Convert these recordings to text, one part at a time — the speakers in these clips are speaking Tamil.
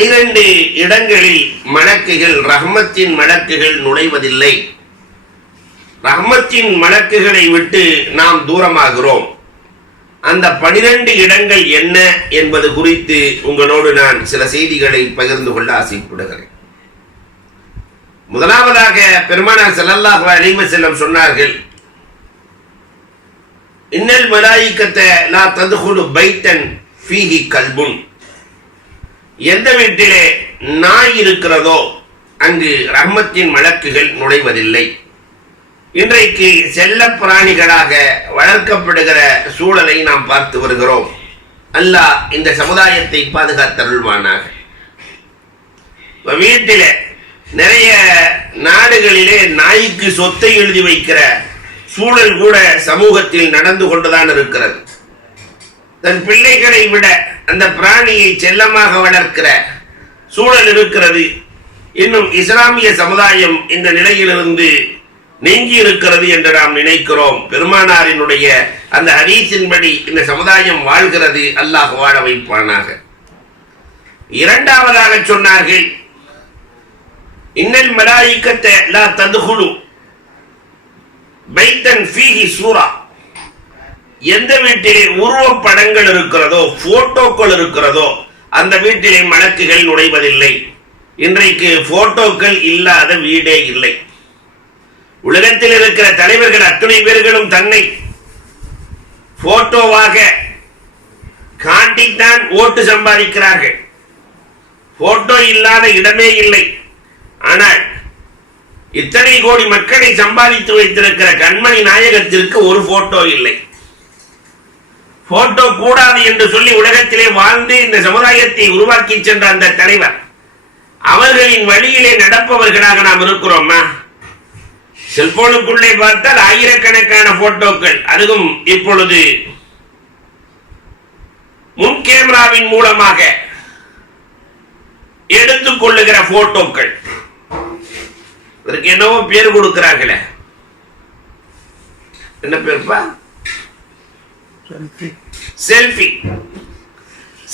பனிரெண்டு இடங்களில் மலக்குகள் ரஹ்மத்தின் மலக்குகள் நுழைவதில்லை. ரஹ்மத்தின் மலக்குகளை விட்டு நாம் தூரமாகிறோம். அந்த பனிரெண்டு இடங்கள் என்ன என்பது குறித்து உங்களோடு நான் சில செய்திகளை பகிர்ந்து கொள்ள ஆசைப்படுகிறேன். முதலாவதாக பெருமானார் செல்லல்லாஹ் அலிம செல்லம் சொன்னார்கள் இன்னல் மலாயிக்கத்தை லா ததுகுலு பைத்தன் ஃபீஹி கல்புன். எந்த வீட்டிலே நாய் இருக்கிறதோ அங்கு ரஹ்மத்தின் வழக்குகள் நுழைவதில்லை. இன்றைக்கு செல்ல பிராணிகளாக வளர்க்கப்படுகிற சூழலை நாம் பார்த்து வருகிறோம். அல்லாஹ் இந்த சமுதாயத்தை பாதுகாத்தருள்வானாக. வீட்டில நிறைய நாடுகளிலே நாய்க்கு சொத்தை எழுதி வைக்கிற சூழல் கூட சமூகத்தில் நடந்து கொண்டுதான் இருக்கிறது. தன் பிள்ளைகளை விட அந்த பிராணியை செல்லமாக வளர்க்கிற சூழல் இருக்கிறது. இன்னும் இஸ்லாமிய சமுதாயம் இந்த நிலையிலிருந்து நீங்கி இருக்கிறது என்று நாம் நினைக்கிறோம். பெருமானாரினுடைய அந்த ஹதீஸின்படி இந்த சமுதாயம் வாழ்கிறது அல்லாஹ் வாழ வைப்பானாக. இரண்டாவதாக சொன்னார்கள் இன்னல் மலாயிக்கத்தை லா ததுகுலு பைத்தன் ஃபீஹி சூரா. எந்த வீட்டிலே உருவப்படங்கள் இருக்கிறதோ போட்டோக்கள் இருக்கிறதோ அந்த வீட்டிலே மலக்குகள் நுழைவதில்லை. இன்றைக்கு போட்டோக்கள் இல்லாத வீடே இல்லை. உலகத்தில் இருக்கிற தலைவர்கள் அத்தனை பேர்களும் தன்னை போட்டோவாக காட்டித்தான் ஓட்டு சம்பாதிக்கிறார்கள். போட்டோ இல்லாத இடமே இல்லை. ஆனால் இத்தனை கோடி மக்களை சம்பாதித்து வைத்திருக்கிற கண்மணி நாயகத்திற்கு ஒரு போட்டோ இல்லை. போட்டோ கூடாது என்று சொல்லி உலகத்திலே வாழ்ந்து இந்த சமுதாயத்தை உருவாக்கி சென்ற அந்த தலைவர் அவர்களின் வழியிலே நடப்பவர்களாக நாம் இருக்கிறோமா? செல்போனுக்குள்ளே பார்த்தால் ஆயிரக்கணக்கான போட்டோக்கள் அதுவும் இப்பொழுது முன் கேமராவின் மூலமாக எடுத்துக் கொள்ளுகிற போட்டோக்கள். இதற்கு என்னவோ பேர் கொடுக்கிறார்களே. என்ன பேர்ப்பா? செல்ஃபி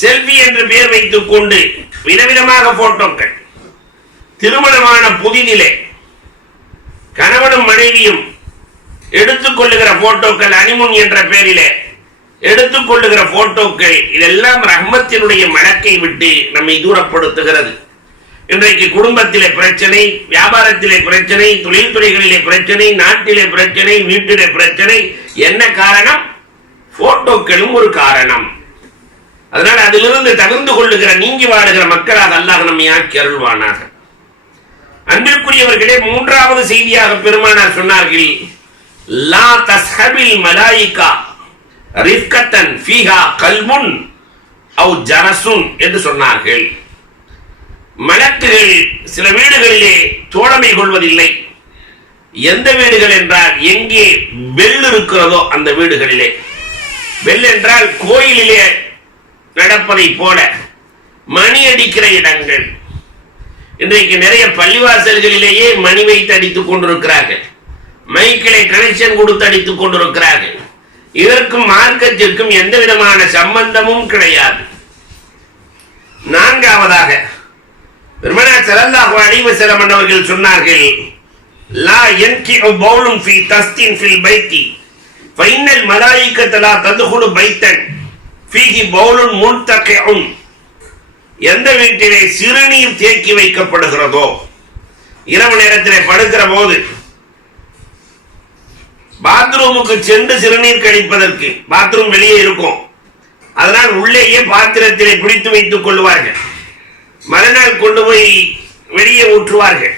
செல்ஃபி என்று பெயர் வைத்துக் கொண்டு விதவிதமாக போட்டோக்கள். திருமணமான புதிதிலே கணவனும் மனைவியும் எடுத்துக்கொள்ளுகிற போட்டோக்கள் அனிமுன் என்ற பெயரிலே எடுத்துக்கொள்ளுகிற போட்டோக்கள் இதெல்லாம் ரஹ்மத்தினுடைய மடக்கை விட்டு நம்மை தூரப்படுத்துகிறது. இன்றைக்கு குடும்பத்திலே பிரச்சனை வியாபாரத்திலே பிரச்சனை தொழில்துறைகளிலே பிரச்சனை நாட்டிலே பிரச்சனை வீட்டிலே பிரச்சனை என்ன காரணம்? போட்டோக்களும் ஒரு காரணம். அதனால் அதிலிருந்து தகுந்து கொள்ளுகிற நீங்கி வாடுகிற மக்கள் அது அல்லாஹ் நம்மை ஆக்கி அருள்வானாக. அன்பிற்குரியவர்களே மூன்றாவது செய்தியாக பெருமானார் சொன்னார்கள் லா தஸ்ஹபில் மலாயிகா ரிஃப்கத்தன் ஃபீஹா கல்முன் அவு ஜரசுன் என்று சொன்னார்கள். மலக்குகள் சில வீடுகளிலே தோழமை கொள்வதில்லை. எந்த வீடுகள் என்றால் எங்கே பெல் இருக்கிறதோ அந்த வீடுகளிலே. வெல் என்றால் கோயிலிலே நடப்பதை போல மணி அடிக்கிற இடங்கள். இன்றைக்கு நிறைய பள்ளிவாசல்களிலேயே மணி வைத்து அடித்துக் கொண்டிருக்கிறார்கள். மைக்கிளை கனெக்ஷன் கொடுத்து அடித்துக் கொண்டிருக்கிறார்கள். இதற்கும் மார்க்கத்திற்கும் எந்த விதமான சம்பந்தமும் கிடையாது. நான்காவதாக பெருமனா ஸல்லல்லாஹு அலைஹி வஸல்லம் அவர்கள் சொன்னார்கள் லா யன்கிஉ பௌலும் ஃபீ தஸ்தின் ஃபில் பைத்தி. ஃபைனல் மலாயிகத்து லா பைத்தன் ஃபீஹி பௌலுன் முன்தகிஉன் எந்த வீட்டிலே சிறுநீர் தேக்கி வைக்கப்படுகிறதோ இரவு நேரத்திலே படுக்கிற போது பாத்ரூமுக்கு சென்று சிறுநீர் கழிப்பதற்கு பாத்ரூம் வெளியே இருக்கும். அதனால் உள்ளேயே பாத்திரத்திலே பிடித்து வைத்துக் கொள்வார்கள். மறுநாள் கொண்டு போய் வெளியே ஊற்றுவார்கள்.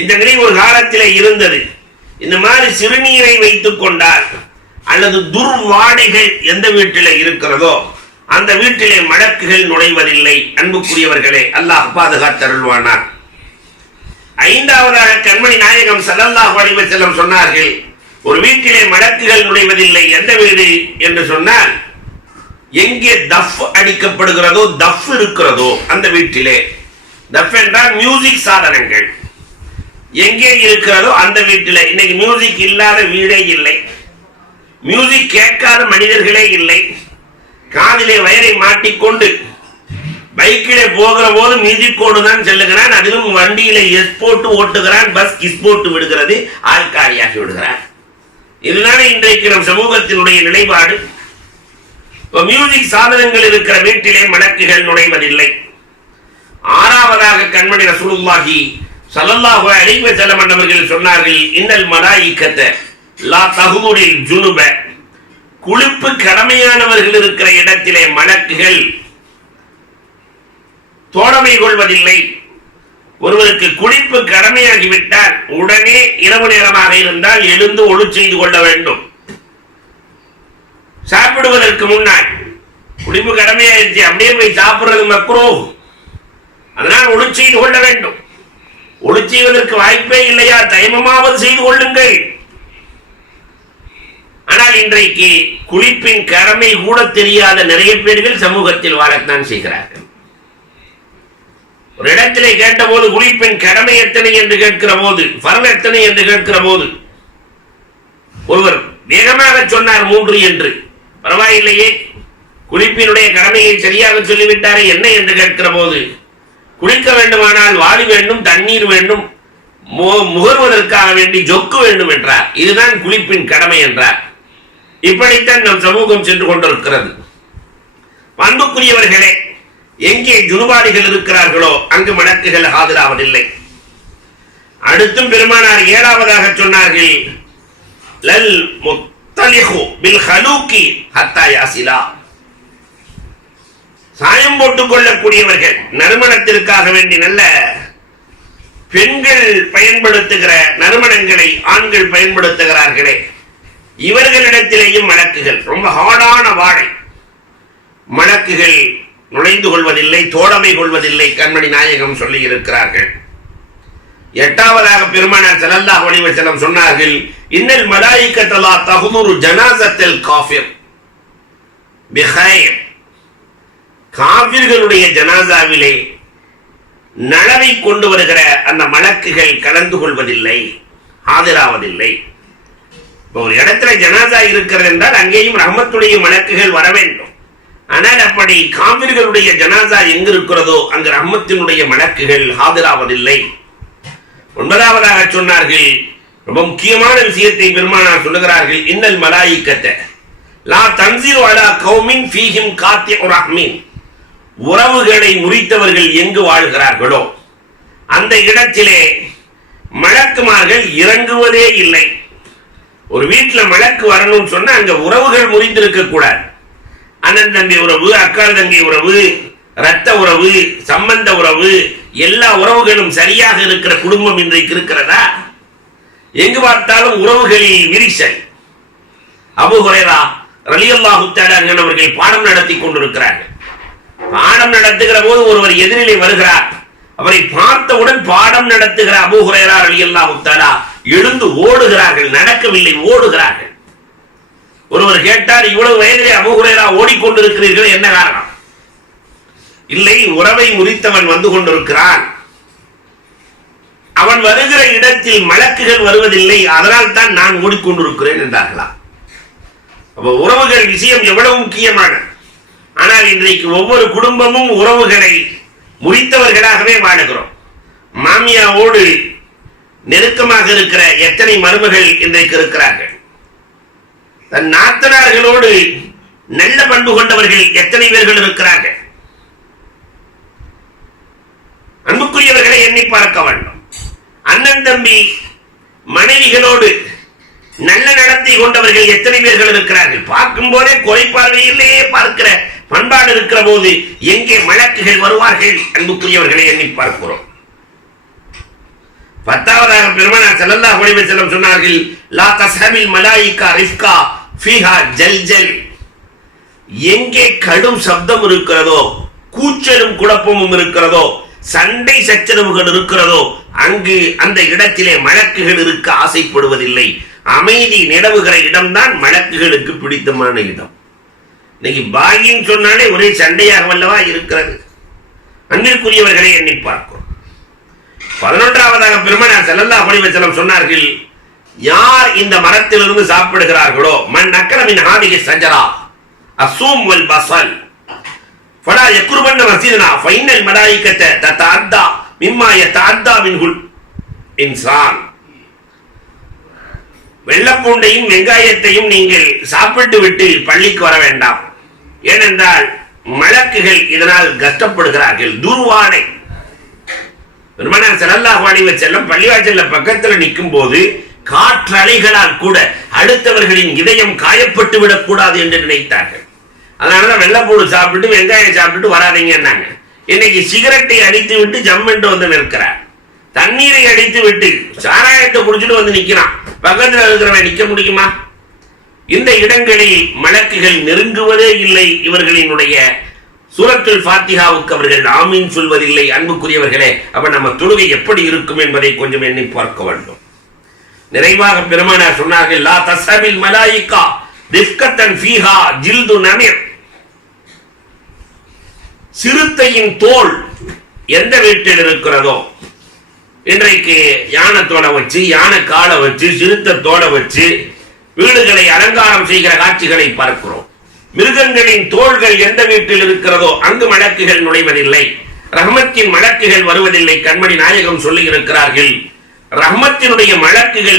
இந்த நிலை ஒரு காலத்திலே இருந்தது. இந்த மாதிரி சிறுநீரை வைத்துக் கொண்டார் அல்லது துர்வாடைகள் எந்த வீட்டில இருக்கிறதோ அந்த வீட்டிலே மடக்குகள் நுழைவதில்லை. அன்புக்குரியவர்களே அல்லாஹ் பாதுகாத்தருள்வானார். ஐந்தாவதாக கண்மணி நாயகம் சல்லல்லாஹ் அலைஹி செல்லம் சொன்னார்கள் ஒரு வீட்டிலே மடக்குகள் நுழைவதில்லை. எந்த வீடு? என்று சொன்னால் எங்கே தஃப் அடிக்கப்படுகிறதோ தஃப் இருக்கிறதோ அந்த வீட்டிலே. தஃப் என்றால் மியூசிக் சாதனங்கள். எங்கே இருக்கிறதோ அந்த வீட்டில். இன்னைக்கு மியூசிக் இல்லாத வீடே இல்லை. மியூசிக் கேட்காத மனிதர்களே இல்லை. காதிலே வயரை மாட்டிக்கொண்டு பைக்கிலே போகிற போது மியூசிக்கோடு தான் செல்லுகிறான். அதிலும் வண்டியில எஸ் போட்டு ஓட்டுகிறான். பஸ் கிஸ் போட்டு விடுகிறது. ஆள்காரியாகி விடுகிறான். இதுதானே இன்றைக்கு நம் சமூகத்தினுடைய நிலைப்பாடு. மியூசிக் சாதனங்கள் இருக்கிற வீட்டிலே மடக்குகள் நுழைவதில்லை. ஆறாவதாக கண்மணி ரசூலுல்லாஹி சல்லல்லாஹு அலைஹி வஸல்லம் சொன்னார்கள் இன்னல் மலாயிக்கத்த லா தஹுரில் ஜுனுப. குளிப்பு கடமையானவர்கள் இருக்கிற இடத்திலே மலக்குகள். தோழமை கொள்வதில்லை. ஒருவருக்கு குளிப்பு கடமையாகிவிட்டால் உடனே இரவு நேரமாக இருந்தால் எழுந்து ஒழு செய்து கொள்ள வேண்டும். சாப்பிடுவதற்கு முன்னால் குளிப்பு கடமையாயிருச்சு அப்படியே போய் சாப்பிடுறது மக்ரோ. அதனால் ஒழு செய்து கொள்ள வேண்டும். ஒழு செய்வதற்கு வாய்ப்பே இல்லையா? தைமமாவது செய்து கொள்ளுங்கள். ஆனால் இன்றைக்கு குளிப்பின் கடமை கூட தெரியாத நிறைய பேர்கள் சமூகத்தில் வாழத்தான் செய்கிறார்கள். ஒரு இடத்திலே கேட்டபோது குளிப்பின் கடமை எத்தனை என்று கேட்கிற போது பரவ எத்தனை என்று கேட்கிற போது ஒருவர் வேகமாக சொன்னார் மூன்று என்று. பரவாயில்லையே குளிப்பினுடைய கடமையை சரியாக சொல்லிவிட்டாரே என்ன என்று கேட்கிற போது குளிக்க வேண்டுமானால் வாளி வேண்டும் தண்ணீர் வேண்டும் மு- முகர்வதற்காக வேண்டி ஜொக்கு வேண்டும் என்றார். இதுதான் குளிப்பின் கடமை என்றார். இப்படித்தான் நம் சமூகம் சென்று கொண்டிருக்கிறது. அன்புக்குரியவர்களே எங்கே ஜுனுபாடிகள் இருக்கிறார்களோ அங்கு மடக்குகள் ஆதராவதில்லை அடுத்தும் பெருமானார் ஏழாவதாக சொன்னார்கள் லல் முத்தலிஹு பில் ஹலூக்கி ஹத்தா யாசிலா. சாயம் போட்டுக் கொள்ளக்கூடியவர்கள் நறுமணத்திற்காக வேண்டி நல்ல பெண்கள் பயன்படுத்துகிற நறுமணங்களை ஆண்கள் பயன்படுத்துகிறார்களே. இவர்களிடத்திலேயும் மணக்குகள் ரொம்ப ஹார்டான வாழை மணக்குகள் நுழைந்து கொள்வதில்லை தோழமை கொள்வதில்லை கண்மணி நாயகம் சொல்லி இருக்கிறார்கள். எட்டாவதாக பெருமானார் ஸல்லல்லாஹு அலைஹி சொன்னார்கள் இன்னல் மலாய்கத்தலா தகுமுரு ஜனாசத்தில் காஃபிர். பிஹைர். காவிர்களுடைய ஜனாசாவிலே நலவை கொண்டு வருகிற அந்த மலக்குகள் கலந்து கொள்வதில்லை ஆதராவதில்லை. ஒரு இடத்துல ஜனாதா இருக்கிறது என்றால் அங்கேயும் ரஹமத்துடைய மலக்குகள் வர வேண்டும். ஆனால் அப்படி காவிர்களுடைய ஜனாதா எங்கு இருக்கிறதோ அங்கு ரஹமத்தினுடைய மலக்குகள் ஆதராவதில்லை ஒன்பதாவதாக சொன்னார்கள் ரொம்ப முக்கியமான விஷயத்தை பெருமானார் சொல்லுகிறார்கள் இன்னல் மலாயிக்கத்தை லா தன்சீர் அலா கௌமின் ஃபீஹிம் காத்தி ரஹ்மீன். உறவுகளை முறித்தவர்கள் எங்கு வாழ்கிறார்களோ அந்த இடத்திலே மலக்குமார்கள் இறங்குவதே இல்லை. ஒரு வீட்டில் விளக்கு வரணும்னு சொன்னா அங்க உறவுகள் முறிந்திருக்க கூடாது. அண்ணன் தம்பி உறவு அக்கால் தங்கி உறவு ரத்த உறவு சம்பந்த உறவு எல்லா உறவுகளும் சரியாக இருக்கிற குடும்பம் இன்றைக்கு இருக்கிறதா? எங்கு பார்த்தாலும் உறவுகளில் விரிசல். அபு குறைரா ரலியல்லாஹு தஆலா அவர்கள் பாடம் நடத்தி கொண்டிருக்கிறார்கள். பாடம் நடத்துகிற போது ஒருவர் எதிரிலே வருகிறார். அவரை பார்த்தவுடன் பாடம் நடத்துகிற அபு குறைரா ரலியல்லாஹுத்தாலா எழுந்து ஓடுகிறார்கள் நடக்கவில்லை ஓடுகிறார்கள். ஒருவர் கேட்டார் இவ்வளவு வயதிலே அபு ஓடிக்கொண்டிருக்கிறீர்கள் என்ன காரணம்? இல்லை உறவை முறித்தவன் வந்து கொண்டிருக்கிறான். அவன் வருகிற இடத்தில் மலக்குகள் வருவதில்லை அதனால் தான் நான் ஓடிக்கொண்டிருக்கிறேன் என்றார்களா அப்ப உறவுகள் விஷயம் எவ்வளவு முக்கியமானது ஆனால் இன்றைக்கு ஒவ்வொரு குடும்பமும் உறவுகளை முறித்தவர்களாகவே வாழுகிறோம். மாமியாவோடு நெருக்கமாக இருக்கிற எத்தனை மருமகள் இன்றைக்கு இருக்கிறார்கள்? தன் நாத்தனார்களோடு நல்ல பண்பு கொண்டவர்கள் எத்தனை பேர்கள் இருக்கிறார்கள்? அன்புக்குரியவர்களை எண்ணி பார்க்க வேண்டும். அண்ணன் தம்பி மனைவிகளோடு நல்ல நடத்தை கொண்டவர்கள் எத்தனை பேர்கள் இருக்கிறார்கள்? பார்க்கும் போதே குறைபார்வையிலேயே பார்க்கிற பண்பாடு இருக்கிற போது எங்கே வழக்குகள் வருவார்கள்? அன்புக்குரியவர்களை எண்ணி பார்க்கிறோம். பத்தாவதாக பெருமானார் செல்லல்லா அலைஹி செல்லம் சொன்னார்கள் லா தஸ்ஹபில் மலாயிகா ரிஃப்கா ஃபீஹா ஜல் எங்கே கடும் சப்தம் இருக்கிறதோ கூச்சலும் குழப்பமும் இருக்கிறதோ சண்டை சச்சரவுகள் இருக்கிறதோ அங்கு அந்த இடத்திலே மழக்குகள் இருக்க ஆசைப்படுவதில்லை. அமைதி நிலவுகிற இடம்தான் மழக்குகளுக்கு பிடித்தமான இடம். இன்னைக்கு பாகின்னு சொன்னாலே ஒரே சண்டையாக வல்லவா இருக்கிறது. அன்பிற்குரியவர்களை எண்ணி பார்க்கிறோம். பதினொன்றாவதாக பெருமனார் செல்லல்லா அலைஹி சொன்னார்கள் யார் இந்த மரத்திலிருந்து சாப்பிடுகிறார்களோ மண் அக்கரமின் ஹாதிகி சஞ்சரா அசூம் வல் பசல். ஃபலா யக்ருபன்ன மஸ்ஜிதனா ஃபைனல் மலாயிக்கத்தை தத்தஅத்தா மிம்மா யத்தஅத்தா மின்குல் இன்சான். வெள்ளப்பூண்டையும் வெங்காயத்தையும் நீங்கள் சாப்பிட்டு விட்டு பள்ளிக்கு வர வேண்டாம். ஏனென்றால் மலக்குகள் இதனால் கஷ்டப்படுகிறார்கள் துர்வாடை பெருமனார் செல்லல்லாஹு அலைஹி செல்லம் பள்ளிவாசல்ல பக்கத்துல நிற்கும் போது காற்றலைகளால் கூட அடுத்தவர்களின் இதயம் காயப்பட்டு விடக்கூடாது என்று நினைத்தார்கள். அதனாலதான் வெள்ளப்பூடு சாப்பிட்டு வெங்காயம் சாப்பிட்டு வராதீங்கன்னாங்க. இன்னைக்கு சிகரெட்டை அடித்து விட்டு ஜம்மென்று வந்து நிற்கிறார். தண்ணீரை அடித்து விட்டு சாராயத்தை குடிச்சிட்டு வந்து நிக்கிறான். பக்கத்தில் இருக்கிறவன் நிக்க முடியுமா? இந்த இடங்களில் மலக்குகள் நெருங்குவதே இல்லை இவர்களினுடைய சூரத்துல் ஃபாத்திஹாவுக்கு அவர்கள் ஆமீன் சொல்வதில்லை அன்புக்குரியவர்களே. அப்ப நம்ம தொழுகை எப்படி இருக்கும் என்பதை கொஞ்சம் எண்ணி பார்க்க வேண்டும். நிறைவாக பெருமானார் சொன்னார்கள் லா தஸ்ஹபில் மலாயிகா திஸ்கத்தன் ஃபீஹா ஜில்து நமீர். சிறுத்தையின் தோல் எந்த வீட்டில் இருக்கிறதோ இன்றைக்கு யானை தோலை வச்சு யானை காலை வச்சு சிறுத்தை தோலை வச்சு வீடுகளை அலங்காரம் செய்கிற காட்சிகளை பார்க்கிறோம். மிருகங்களின் தோள்கள் எந்த வீட்டில் இருக்கிறதோ அங்கு மடக்குகள் நுழைவதில்லை. ரஹ்மத்தின் மடக்குகள் வருவதில்லை கண்மணி நாயகம் சொல்லி இருக்கிறார்கள் ரஹ்மத்தினுடைய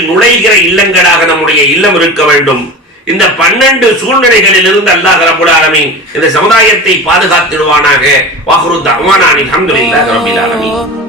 நுழைகிற இல்லங்களாக நம்முடைய இல்லம் இருக்க வேண்டும். இந்த பன்னெண்டு சூழ்நிலைகளில் இருந்து அல்லாஹ் ரபுல் ஆலமின் இந்த சமுதாயத்தை பாதுகாத்திடுவானாக. வாஹுரு தவானானின் அல்ஹம்துலில்லாஹி ரபில் ஆலமின்.